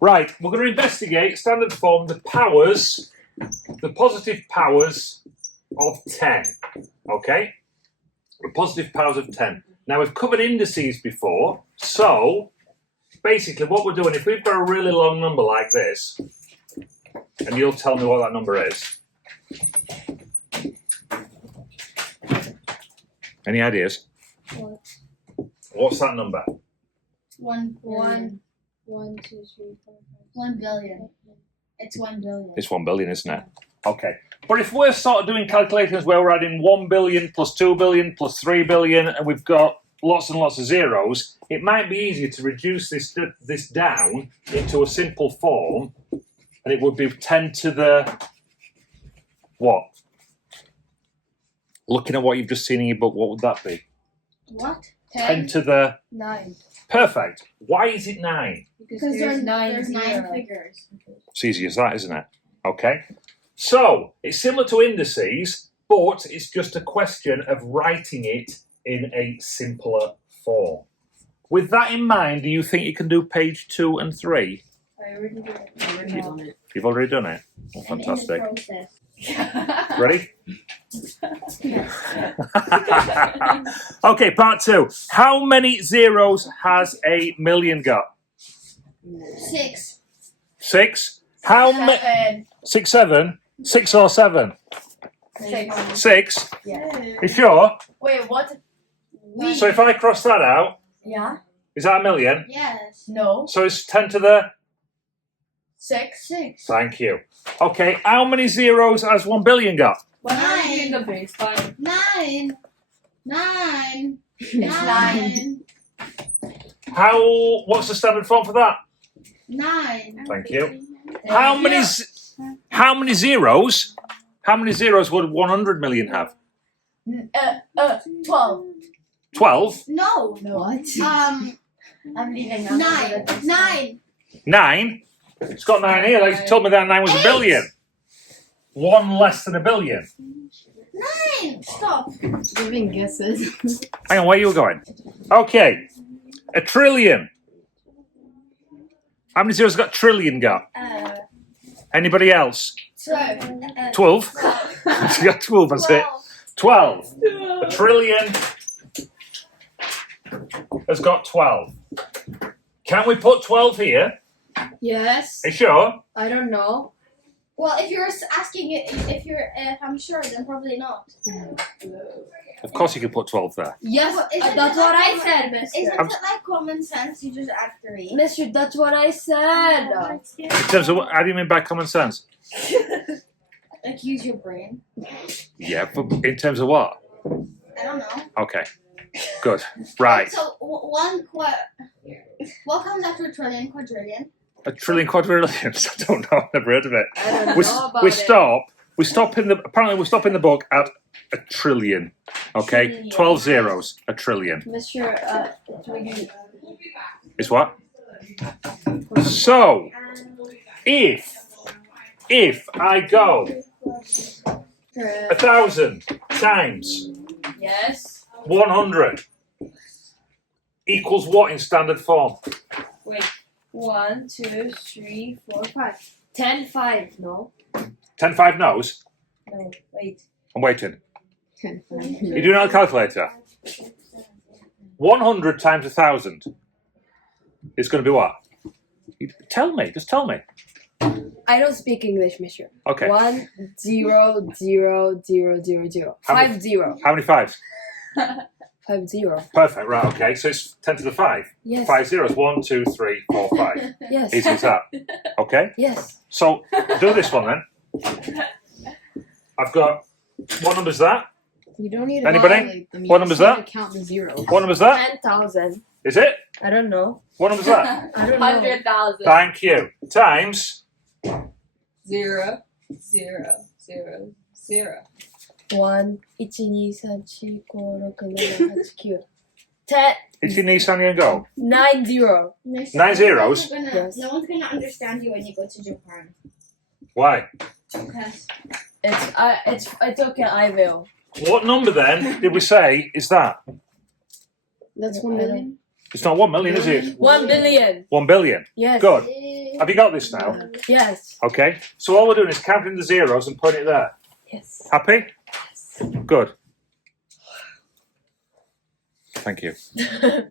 Right, we're going to investigate standard form the powers, the positive powers of 10. Okay? The positive powers of 10. Now, we've covered indices before, so basically what we're doing, if we've got a really long number like this, and you'll tell me what that number is. Any ideas? What? What's that number? 1 billion. 1, 2, 3, 4, 5. 1 billion. It's 1 billion. It's 1 billion, isn't it? Okay. But if we're sort of doing calculations where we're adding 1 billion plus 2 billion plus 3 billion and we've got lots and lots of zeros, it might be easier to reduce this down into a simple form, and it would be 10 to the what? Looking at what you've just seen in your book, what would that be? What? 10 to the 9. Perfect. Why is it 9? Because there's 9 figures. It's easy as that, isn't it? Okay. So, it's similar to indices, but it's just a question of writing it in a simpler form. With that in mind, do you think you can do page 2 and 3? I already did it. I've already done it. You've already done it? Oh, I'm in the fantastic. process. Ready? Okay, part 2. How many zeros has a million got? 6. 6? How many? 7. 6, 7? 6 or 7? 6. 6? Yeah. You sure? Wait, what? So if I cross that out, Yeah. is that a million? Yes. No. So it's 10 to the... 6. 6. Thank you. Okay, how many zeros has 1 billion got? 9. The base 5. 9. 9. It's 9. What's the standard form for that? 9. Thank you. How many zeros? How many zeros would 100 million have? 12. 12? No. What? I'm leaving. 9. 9. 9? It's got 9 here. They told me that 9 was a billion. 1 less than a billion. 9. Stop. Giving guesses. Hang on, where you were going? Okay. A trillion. How many zeros got trillion got? Anybody else? 12. 12? You got 12, that's it. 12. A trillion has got 12. Can we put 12 here? Yes. Are you sure? I don't know. Well, if you're asking if I'm sure, then probably not. Of course you can put 12 there. Yes, Isn't that's it what like I said, mister. Isn't it like common sense? You just add 3. Mister, that's what I said. In terms of what, how do you mean by common sense? Like use your brain. Yeah, but in terms of what? I don't know. Okay. Good. Right. So what comes after a trillion? Quadrillion. A trillion quadrillions. I don't know. I've never heard of it. I don't We, know about we it. stop. We stop in the. Apparently, we stop in the book at a trillion. Okay, Trillion. 12 zeros. A trillion. Mister, Is what? So, if I go 1,000 times yes. 100 equals what in standard form? Wait. 1, 2, 3, 4, 5. 10, 5. No. 10, 5 knows. No. Wait. I'm waiting. 10, 5. You do it on a calculator. 100 times 1,000 is going to be what? Tell me. Just tell me. I don't speak English, mister. Okay. 1, 0, 0, 0, 0, 0. How many- 5, 0. How many fives? 5, 0. Perfect. Right. Okay. So it's 10 to the 5. Yes. 5 zeros. 1, 2, 3, 4, 5. Yes. Easy as that. Okay. Yes. So do this one then. I've got. What number's that? You don't need to Anybody? violate them. You What just number's need that? to count the zeros. What number's that? 10,000. Is it? I don't know. What number's that? I don't know. 100,000. Thank you. Times. 0, 0, 0, 0. 1, 1, 2, 3, 4, 5, 6, 7, 8, 9, 10. Is your Nissan and go? 9, 0. 9 zeros? Yes. No one's gonna understand you when you go to Japan. Why? Because It's okay, I will. What number then did we say is that? That's 1 million. It's not 1 million, is it? 1 billion. 1 billion. Yes. Good. Have you got this now? Yes. Okay. So all we're doing is counting the zeros and putting it there. Yes. Happy? Good. Thank you.